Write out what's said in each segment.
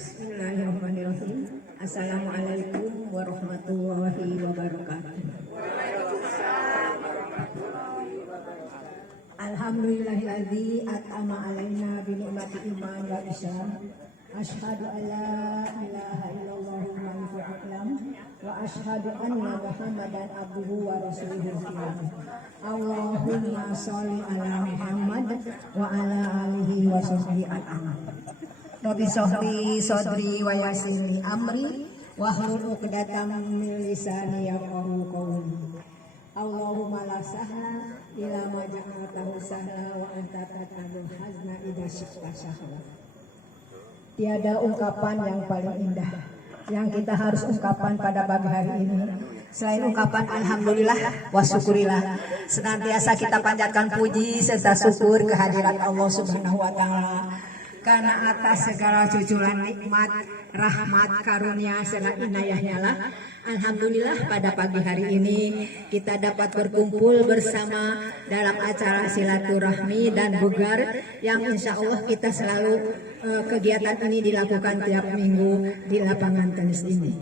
Bismillahirrahmanirrahim. Assalamualaikum warahmatullahi wabarakatuh. Alhamdulillahilladzi at'ama alaina bi ni'mati iman wa islam. Asyhadu an la ilaha illallah malikul aqlam wa asyhadu anna Muhammadan abduhu wa rasuluhu. Allahumma sholli ala Muhammad wa ala alihi wa sahbihi al-aman. Rabbi sholli sadri wa yassirli amri wahlul 'uqdatam min lisani yafqahu qawli. Allahumma la sahla illa ma ja'altahu sahla wa anta taj'alul hazna idza syi'ta sahla. Tiada ungkapan yang paling indah yang kita harus ungkapkan pada pagi hari ini selain ungkapan alhamdulillah wa syukurillah. Senantiasa kita panjatkan puji serta syukur kehadirat Allah Subhanahu wa taala karena atas segala cucuran nikmat, rahmat, karunia serta inayahnya lah. Alhamdulillah pada pagi hari ini kita dapat berkumpul bersama dalam acara silaturahmi dan bugar yang insya Allah kita selalu kegiatan ini dilakukan tiap minggu di lapangan tenis ini.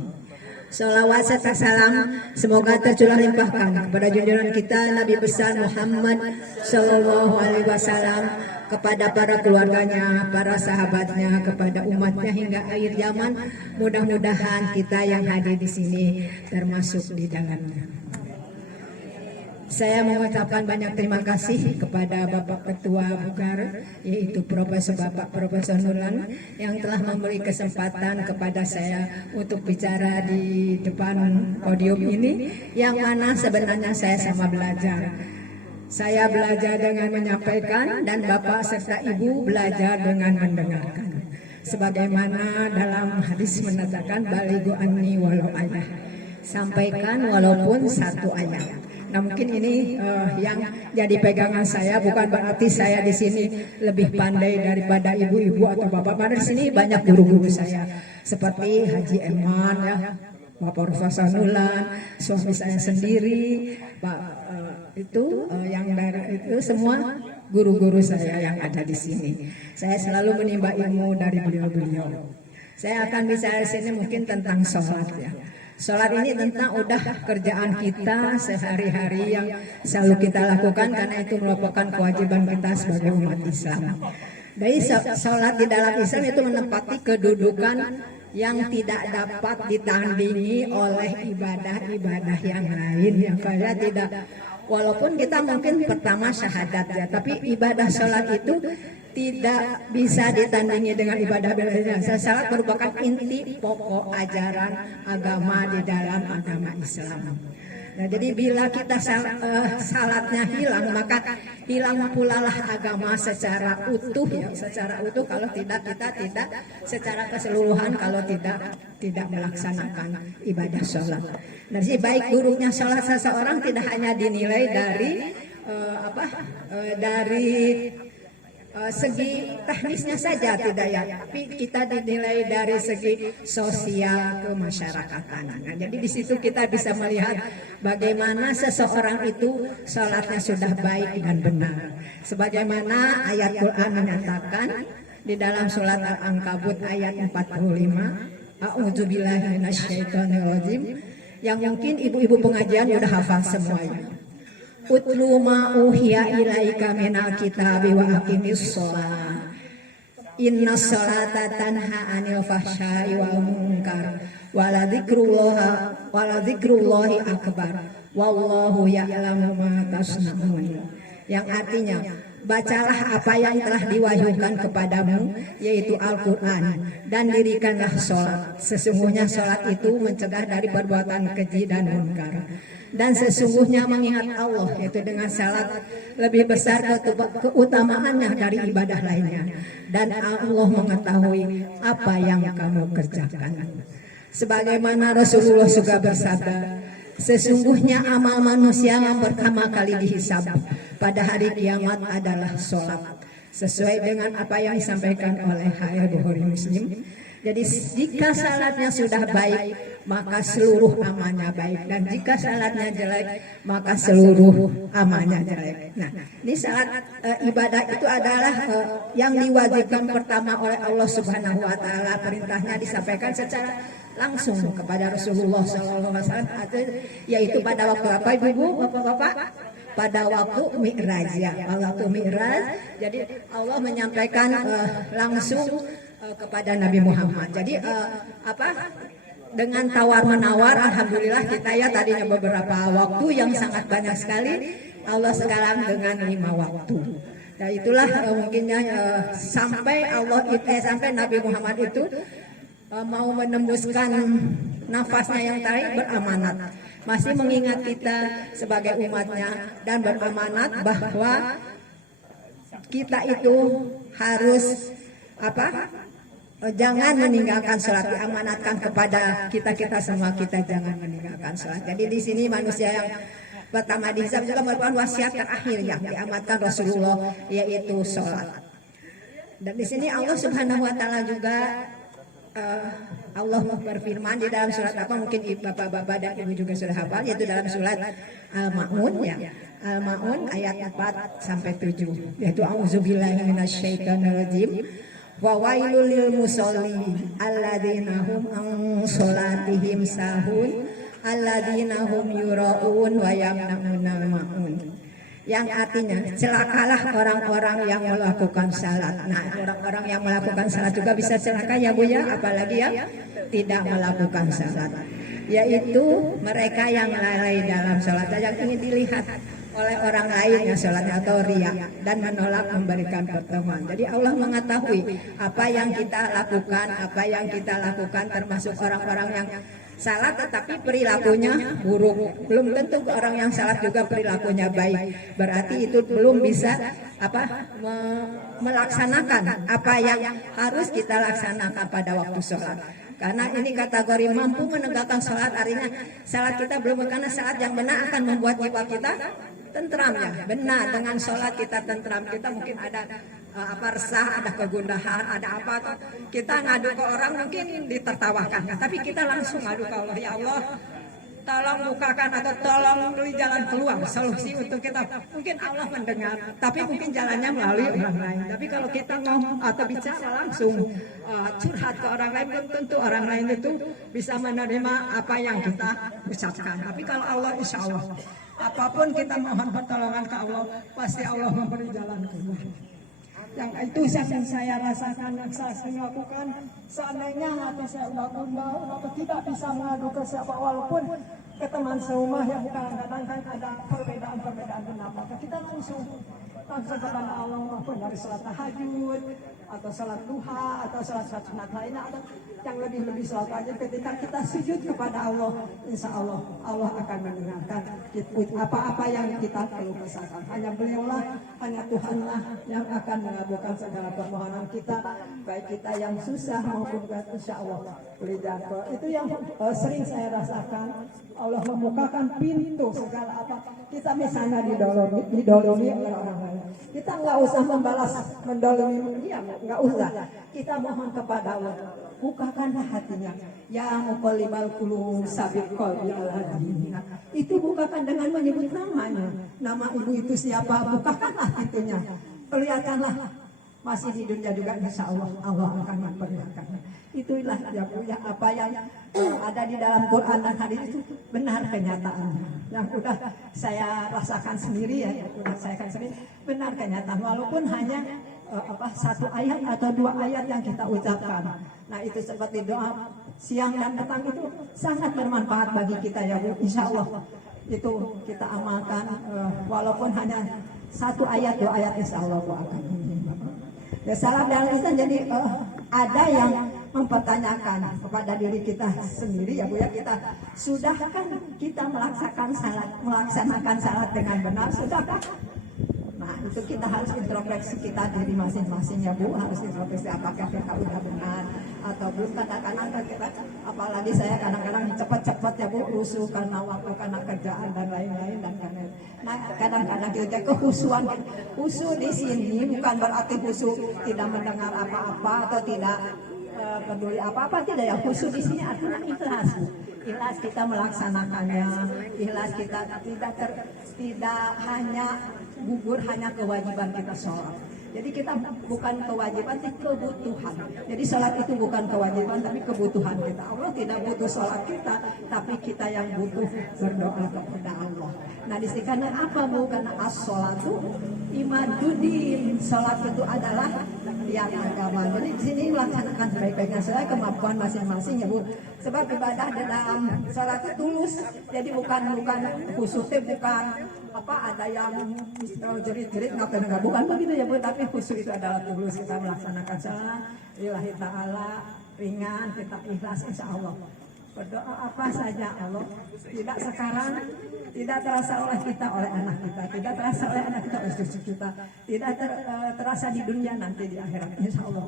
Salawat serta salam semoga tercurah limpahkan kepada junjungan kita Nabi besar Muhammad Sallallahu Alaihi Wasallam, kepada para keluarganya, para sahabatnya, kepada umatnya hingga akhir zaman. Mudah-mudahan kita yang hadir di sini termasuk di dalamnya. Saya mengucapkan banyak terima kasih kepada Bapak Ketua Bugar, yaitu Bapak Profesor Nurlan, yang telah memberi kesempatan kepada saya untuk bicara di depan podium ini, yang mana sebenarnya saya sama belajar. Saya belajar dengan menyampaikan dan Bapak serta Ibu belajar dengan mendengarkan. Sebagaimana dalam hadis menyatakan balighu anni walau ayah, sampaikan walaupun satu ayat. Nah mungkin ini yang jadi pegangan saya, bukan berarti saya di sini lebih pandai daripada ibu-ibu atau bapak. Pada di sini banyak guru-guru saya seperti Haji Eman, ya, Bapak Profesor Nulan, suami saya sendiri, Pak yang dari itu semua guru-guru saya yang ada di sini. Saya selalu menimba ilmu dari beliau-beliau. Saya akan bicara di sini mungkin tentang sholat, ya. Sholat ini tentang udah kerjaan kita sehari-hari yang selalu kita lakukan karena itu merupakan kewajiban kita sebagai umat Islam. Dari sholat di dalam Islam itu menempati kedudukan yang tidak dapat ditandingi oleh ibadah-ibadah yang lain yang kaya tidak. Walaupun kita mungkin pertama syahadat ya, tapi ibadah sholat itu tidak bisa ditandingi dengan ibadah lainnya. Sholat merupakan inti pokok ajaran agama di dalam agama Islam. Nah, jadi bila kita salatnya hilang, maka hilang pula lah agama secara utuh, ya, secara utuh. Kalau tidak kita tidak secara keseluruhan kalau tidak melaksanakan ibadah sholat. Nah, jadi baik buruknya sholat seseorang tidak hanya dinilai dari segi teknisnya saja tidak ya, tapi kita dinilai dari segi sosial kemasyarakatan. Nah, jadi di situ kita bisa melihat bagaimana seseorang itu sholatnya sudah baik dan benar. Sebagaimana ayat Quran menyatakan di dalam surat Al-Ankabut ayat 45, A'udzubillahi minasyaitonirrajim, yang mungkin ibu-ibu pengajian udah hafal semuanya. Utlu ma uhiya ilaika minal kitabi wa aqimis sholat. Inna sholata tanha anil fahsya'i wal munkar wala dzikrullahi akbar wallahu ya'lamu ma tasna'un. Yang artinya, bacalah apa yang telah diwahyukan kepadamu, yaitu Al-Quran, dan dirikanlah sholat. Sesungguhnya sholat itu mencegah dari perbuatan keji dan munkar. Dan sesungguhnya mengingat Allah, yaitu dengan salat lebih besar keutamaannya dari ibadah lainnya. Dan Allah mengetahui apa yang kamu kerjakan. Sebagaimana Rasulullah juga bersabda, sesungguhnya amal manusia yang pertama kali dihisab pada hari kiamat adalah sholat. Sesuai dengan apa yang disampaikan oleh Bukhari Muslim. Jadi jika salatnya sudah baik, maka seluruh amalnya baik, dan jika salatnya jelek maka seluruh amalnya jelek. Nah, ini salat ibadah itu adalah yang diwajibkan pertama oleh Allah Subhanahu wa taala. Perintahnya disampaikan secara langsung kepada Rasulullah SAW, yaitu pada waktu apa Ibu, Bapak-bapak? Pada waktu Mi'raj ya, waktu Mi'raj. Jadi Allah menyampaikan langsung kepada Nabi Muhammad. Jadi dengan tawar menawar, alhamdulillah kita ya tadinya beberapa waktu yang sangat banyak sekali, Allah sekarang dengan 5 waktu. Nah itulah mungkinnya sampai sampai Nabi Muhammad itu mau menembuskan nafasnya yang terakhir beramanat, masih mengingat kita sebagai umatnya dan beramanat bahwa kita itu harus jangan meninggalkan sholat, diamanatkan kepada kita semua, kita jangan meninggalkan sholat. Jadi di sini manusia yang pertama dihisab juga merupakan wasiat terakhir yang diamanatkan Rasulullah, yaitu sholat. Dan di sini Allah Subhanahu wa taala juga Allah berfirman di dalam surat apa, mungkin bapak-bapak dan ibu juga sudah hafal, yaitu dalam surat Al-Ma'un ya. Al-Ma'un ayat 4 sampai 7, yaitu auzubillahi minasyaitonirrajim. Wa wailul lil musallin alladzina hum an sholatihim sahun alladzina hum yura'un wa yamna'unal ma'un. Yang artinya celakalah orang-orang yang melakukan salat. Nah, orang-orang yang melakukan salat juga bisa celaka ya Bu ya, apalagi yang tidak melakukan salat, yaitu mereka yang lalai dalam salat, yang ingin dilihat oleh orang lain ya salatnya atau riya, dan menolak memberikan pertemuan. Jadi Allah mengetahui apa yang kita lakukan, termasuk orang-orang yang salat tetapi perilakunya buruk. Belum tentu orang yang salat juga perilakunya baik. Berarti itu belum bisa melaksanakan apa yang harus kita laksanakan pada waktu sholat. Karena ini kategori mampu menegakkan sholat, artinya sholat kita belum, karena sholat yang benar akan membuat jiwa kita tentram ya. Benar, dengan sholat kita tentram. Kita mungkin ada resah, ada kegundahan, ada apa tuh, kita ngadu ke orang mungkin ditertawakan, tapi kita langsung ngadu ke Allah, ya Allah tolong bukakan atau tolong beri jalan keluar, solusi untuk kita. Mungkin Allah mendengar, tapi mungkin jalannya melalui orang lain. Tapi kalau kita ngomong atau bicara langsung curhat ke orang lain, belum tentu orang lain itu bisa menerima apa yang kita ucapkan. Tapi kalau Allah, insya Allah apapun kita mohon pertolongan ke Allah, pasti Allah memberi jalan keluar. Yang itu yang saya rasakan, yang saya lakukan. Seandainya hati saya udah tidak bisa mengadu ke siapa, walaupun ke teman seumah yang kadang-kadang kan ada perbedaan pendapat, kita langsung kepada Allah, maupun dari sholat tahajud atau sholat duha atau sholat sunat lainnya, atau yang lebih sholat aja. Ketika kita sujud kepada Allah, insya Allah Allah akan mendengarkan apa-apa yang kita perlu pesankan. Hanya beliaulah, hanya Tuhanlah yang akan mengabulkan segala permohonan kita, baik kita yang susah maupun insya Allah lidah. Itu yang sering saya rasakan. Allah membukakan pintu segala apa. Kita misalnya didolimi oleh orang lain, kita nggak usah mendolimi dia, nggak usah. Kita mohon kepada Allah, bukakanlah hatinya. Ya muqallibal qulub sabit qalbi ala dinik. Itu bukakan dengan menyebut namanya. Nama ibu itu siapa? Bukakanlah pintunya. Perlihatkanlah masih di dunia juga, insya Allah Allah akan memperlihatkannya. Itulah ya Bu, ya, apa yang ada di dalam Quran dan hadis itu benar kenyataannya. Yang sudah saya rasakan sendiri ya, benar kenyataan. Walaupun hanya satu ayat atau dua ayat yang kita ucapkan. Nah itu seperti doa siang dan petang itu sangat bermanfaat bagi kita ya Bu. Insya Allah itu kita amalkan, walaupun hanya satu ayat dua ayat, insya Allah Bu akan. Ya salam dalam Islam. Jadi ada yang mempertanyakan kepada diri kita sendiri ya Bu ya, kita sudahkah kita melaksanakan salat dengan benar, sudahkah? Nah itu kita harus introspeksi kita diri masing-masing ya Bu, harus introspeksi apakah kita udah benar atau belum. Kadang-kadang kita, apalagi saya kadang-kadang cepat-cepat ya Bu, rusuh karena waktu, karena kerjaan dan lain-lain dan lain-lain. Nah kadang-kadang kita kehusuan. Khusyuk di sini bukan berarti khusyuk tidak mendengar apa-apa atau tidak peduli apa-apa, tidak ya. Khusyuk di sini artinya ikhlas, Bu. Ikhlas kita melaksanakannya, ikhlas kita tidak hanya gugur hanya kewajiban kita sholat. Jadi kita bukan kewajiban, tapi kebutuhan. Jadi sholat itu bukan kewajiban, tapi kebutuhan kita. Allah tidak butuh sholat kita, tapi kita yang butuh berdoa kepada Allah. Nah disini karena apa, Bu? Karena as-sholatu imaduddin. Sholat itu adalah yang agama. Jadi di sini laksanakan sebaik-baiknya sesuai kemampuan masing-masing ya, Bu. Sebab ibadah dalam sholat itu tulus. Jadi bukan khusyuk, bukan apa ada yang jerit-jerit nggak, bukan begitu ya, Bu. Tapi khusyuk itu adalah tulus, kita melaksanakan sholat lillahi ta'ala, ringan, kita ikhlas, insya Allah. Berdoa apa saja Allah, tidak sekarang, tidak terasa oleh kita, oleh anak kita, tidak terasa oleh anak kita, oleh cucu kita, tidak terasa di dunia, nanti di akhirat insya Allah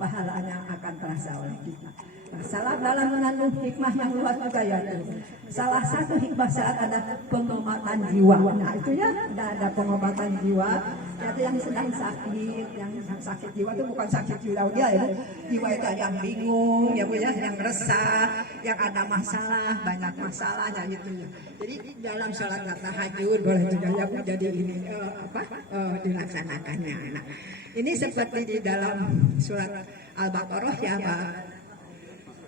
pahalanya akan terasa oleh kita. Nah, salat dalam mengandung hikmah yang luas juga ya. Salah satu hikmah salat ada pengobatan jiwa. Nah itu ya, ada pengobatan jiwa. Yaitu yang sedang sakit, yang sakit jiwa itu bukan sakit jiwa dia ya. Jiwa itu ada yang bingung, ya Bu ya, yang resah, yang ada masalah, banyak masalahnya gitu ya. Jadi dalam salat tahajud boleh juga ya Bu, jadi ini dilaksanakannya. Nah, ini seperti di dalam surat Al-Baqarah ya Pak.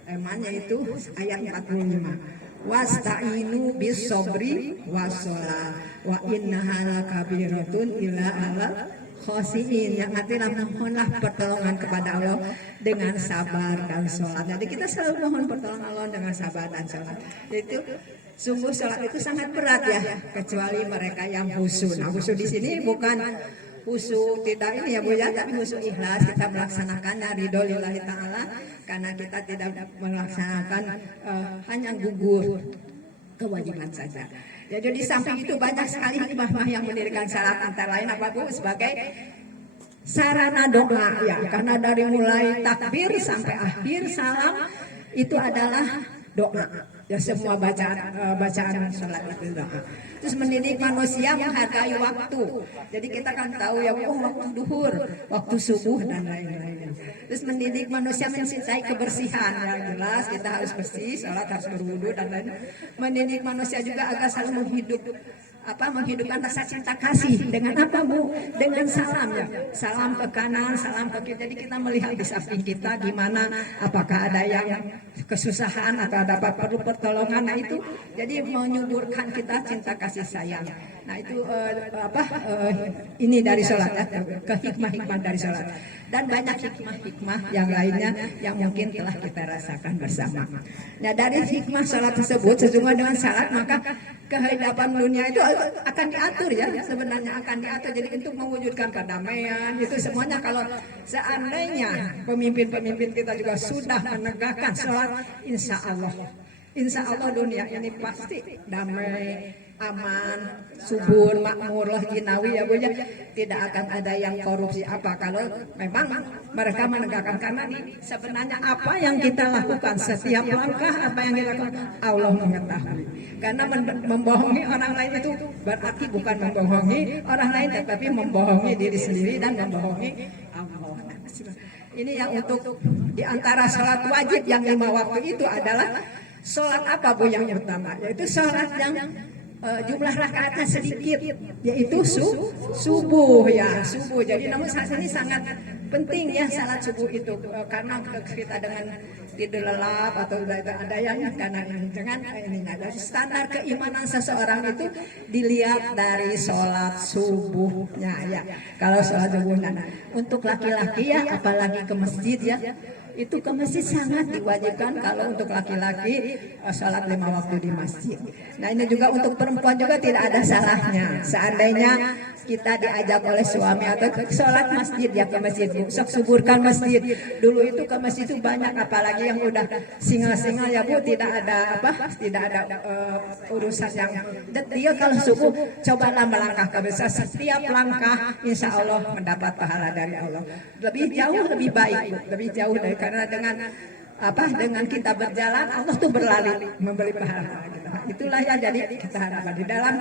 Emangnya itu ayat 45. Wasta'inu bis sobri wassalah wa innaha lakabiratun illa alal khosiin. Yang artinya mohonlah pertolongan kepada Allah dengan sabar dan sholat. Jadi kita selalu mohon pertolongan Allah dengan sabar dan sholat. Itu sungguh sholat itu sangat berat ya, kecuali mereka yang khusyuk. Nah khusyuk di sini bukan khusyuk tidak ini ya Bu ya, tapi khusyuk ikhlas, kita melaksanakannya ridho lillahi ta'ala, karena kita tidak melaksanakan hanya gugur kewajiban saja. Ya, jadi samping itu banyak sekali hikmah yang mendirikan salat, antara lain apa Bu, sebagai sarana doa ya, karena dari mulai takbir sampai akhir salam itu adalah doa. Ya semua bacaan sholat itu doa. Terus mendidik manusia menghargai waktu. Jadi kita kan tahu ya, waktu duhur, waktu subuh dan lain-lain. Terus mendidik manusia mencintai kebersihan. Yang jelas kita harus bersih, sholat harus berwudu dan lain-lain. Mendidik manusia juga agar selalu menghidupkan rasa cinta kasih. Dengan apa Bu? Dengan salam ya. Salam ke kanan, salam ke kiri. Jadi kita melihat di samping kita gimana, apakah ada yang kesusahan atau dapat perlu pertolongan. Nah itu jadi menyuburkan kita cinta kasih sayang. Nah itu ini dari sholat ya, ke hikmah-hikmah dari sholat. Dan banyak hikmah-hikmah yang lainnya yang mungkin telah kita rasakan bersama. Nah dari hikmah sholat tersebut, sesungguhnya dengan sholat maka kehidupan dunia itu akan diatur ya, sebenarnya akan diatur. Jadi untuk mewujudkan perdamaian itu semuanya, kalau seandainya pemimpin-pemimpin kita juga sudah menegakkan sholat, insya Allah dunia ini pasti damai, aman, subur, makmur, jinawi ya Bu ya. Tidak akan ada yang korupsi apa kalau memang mereka menegakkan. Karena sebenarnya apa yang kita lakukan, setiap langkah apa yang kita lakukan Allah mengetahui. Karena membohongi orang lain itu berarti bukan membohongi orang lain, tetapi membohongi diri sendiri dan membohongi Allah. Ini yang untuk diantara sholat wajib yang 5 waktu itu adalah sholat apa Bu yang utama? Yaitu sholat yang jumlah rakaatnya sedikit, yaitu subuh ya, subuh. Jadi namun saat ini sangat penting ya salat subuh itu, karena kita dengan tidur lelap atau ada yang karena dengan ini ada standar keimanan seseorang itu dilihat dari sholat subuhnya ya. Kalau sholat subuhnya, untuk laki-laki ya, apalagi ke masjid ya, itu ke masjid sangat diwajibkan. Kalau untuk laki-laki sholat 5 waktu di masjid. Nah ini juga untuk perempuan juga tidak ada salahnya. Seandainya kita diajak oleh suami atau sholat masjid ya, ke masjid, sok suburkan masjid. Dulu itu ke masjid itu banyak, apalagi yang udah single-single ya Bu, tidak ada urusan yang detail. Kalau subuh cobalah melangkah ke besar, setiap langkah insya Allah mendapat pahala dari Allah. Lebih jauh lebih baik Bu, lebih jauh dari, karena dengan kita berjalan Allah tuh berlari memberi pahala gitu. Itulah ya, jadi kita harapkan di dalam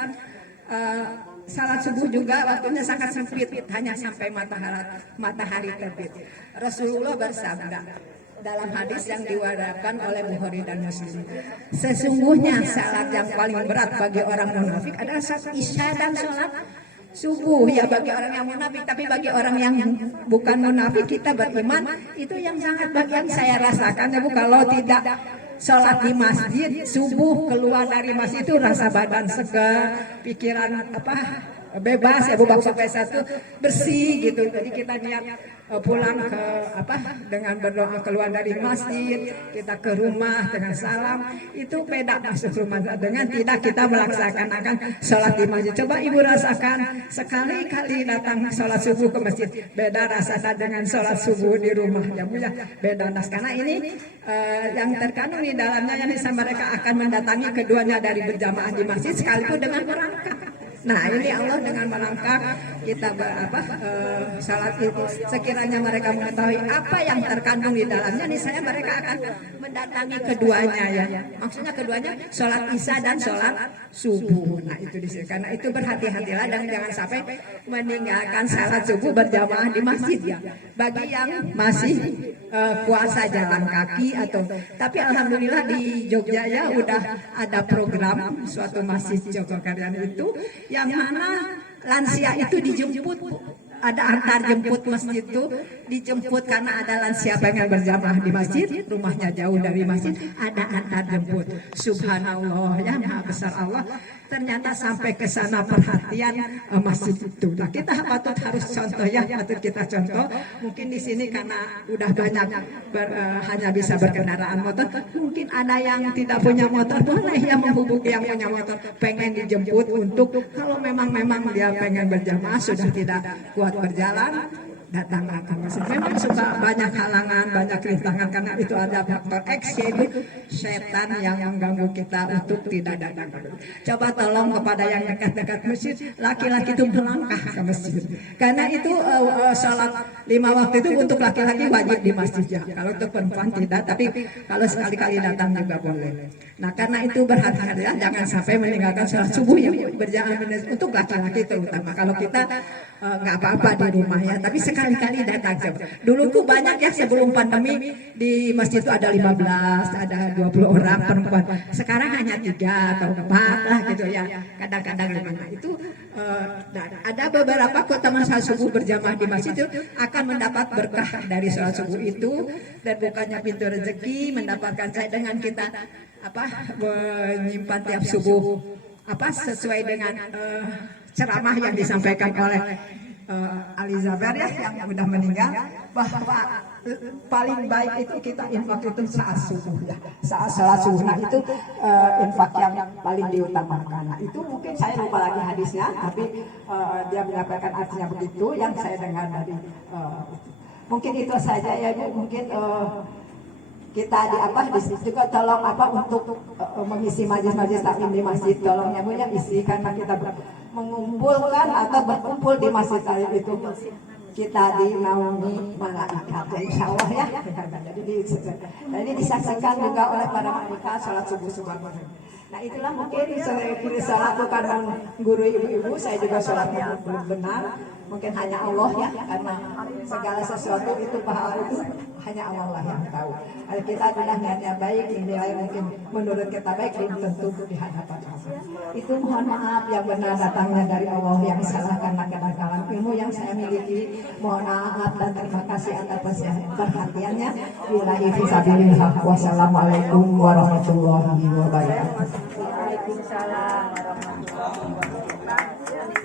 salat subuh juga waktunya sangat sempit, hanya sampai matahari terbit. Rasulullah bersabda, dalam hadis yang diwariskan oleh Bukhari dan Muslim. Sesungguhnya salat yang paling berat bagi orang munafik adalah salat isya dan salat subuh ya bagi orang yang munafik, tapi bagi orang yang bukan munafik kita beriman itu yang sangat bagian saya rasakan ya Bu, kalau tidak sholat di masjid subuh keluar dari masjid itu rasa badan segar, pikiran bebas ya Bu, bangsa satu bersih gitu. Jadi kita niat pulang ke dengan berdoa keluar dari masjid, kita ke rumah dengan salam, itu beda masuk rumah dengan tidak kita melaksanakan sholat di masjid. Coba Ibu rasakan sekali-kali datang sholat subuh ke masjid, beda rasanya dengan sholat subuh di rumah ya Bu ya, beda. Nah karena ini yang terkandung di dalamnya yang bisa mereka akan mendatangi keduanya dari berjamaah di masjid sekalipun dengan merangkak. Nah ini Allah dengan melangkah kita salat itu sekiranya mereka mengetahui apa yang terkandung di dalamnya, niscaya mereka akan mendatangi keduanya ya. Maksudnya keduanya sholat isya dan sholat subuh. Nah itu di sini. Karena itu berhati-hatilah dan jangan sampai meninggalkan salat subuh berjamaah di masjid ya. Bagi yang masih puasa jalan kaki tapi alhamdulillah di Jogja ya udah ada program suatu masjid Jogokaryan itu yang mana lansia itu dijemput, ada antar jemput masjid itu dijemput karena ada lansia pengen berjamaah di masjid, rumahnya jauh dari masjid, ada antar jemput. Subhanallah ya, maha besar Allah. Ternyata sampai ke sana perhatian masjid itu. Nah, kita patut harus contoh ya, patut kita contoh. Mungkin di sini karena udah banyak hanya bisa berkendaraan motor, mungkin ada yang tidak punya motor, boleh ya menghubungi yang punya motor, pengen dijemput untuk kalau memang dia pengen berjamaah sudah tidak kuat berjalan, datang ke masjid. Memang suka banyak halangan, banyak rintangan karena itu ada faktor X yaitu setan yang mengganggu kita untuk tidak datang ke masjid. Coba tolong kepada yang dekat-dekat masjid, laki-laki itu melangkah ke masjid. Karena itu sholat 5 waktu itu untuk laki-laki wajib di masjid ya. Kalau untuk perempuan tidak, tapi kalau sekali-kali datang juga boleh. Nah karena itu berhati-hatilah jangan sampai meninggalkan sholat subuh yang berjamaah untuk laki-laki terutama. Kalau kita nggak apa-apa di rumah ya, tapi sekali-kali datang coba. Dulu tuh banyak ya sebelum pandemi di masjid itu ada 15, ada 20 orang perempuan. Sekarang hanya 3 atau 4 lah gitu ya. Kadang-kadang 5. Itu ada beberapa kota sholat subuh berjamaah di masjid itu akan mendapat berkah dari sholat subuh itu dan bukannya pintu rezeki mendapatkan saya dengan kita menyimpan tiap subuh sesuai dengan ceramah yang disampaikan oleh Ali Zabar ya yang sudah meninggal, bahwa paling baik itu kita infak itu saat subuh ya, saat sholat subuh. Nah itu infak yang paling diutamakan. Nah itu mungkin saya lupa lagi hadisnya, tapi dia menyampaikan artinya begitu yang saya dengar dari mungkin itu saja ya Bu. Mungkin kita di juga tolong untuk mengisi majlis-majlis taklim di masjid, tolong ya Bu ya isi, karena kita mengumpulkan atau berkumpul di masjid taklim itu kita dinaungi malaikat insya Allah ya. Jadi disaksikan juga oleh para malaikat sholat subuh. Nah itulah mungkin saya pilih sholat bukan guru ibu-ibu, saya juga sholatnya belum benar. Mungkin hanya Allah ya, karena segala sesuatu itu pahala itu hanya Allah yang tahu. Kalau kita sudah niatnya baik, nilai mungkin menurut kita baik, belum tentu di hadapan Allah. Itu mohon maaf yang benar datangnya dari Allah, yang salah karena kedangkalan ilmu yang saya miliki. Mohon maaf dan terima kasih atas perhatiannya. Billahi fisabilillah. Wassalamualaikum warahmatullahi wabarakatuh. Waalaikumsalam warahmatullahi wabarakatuh.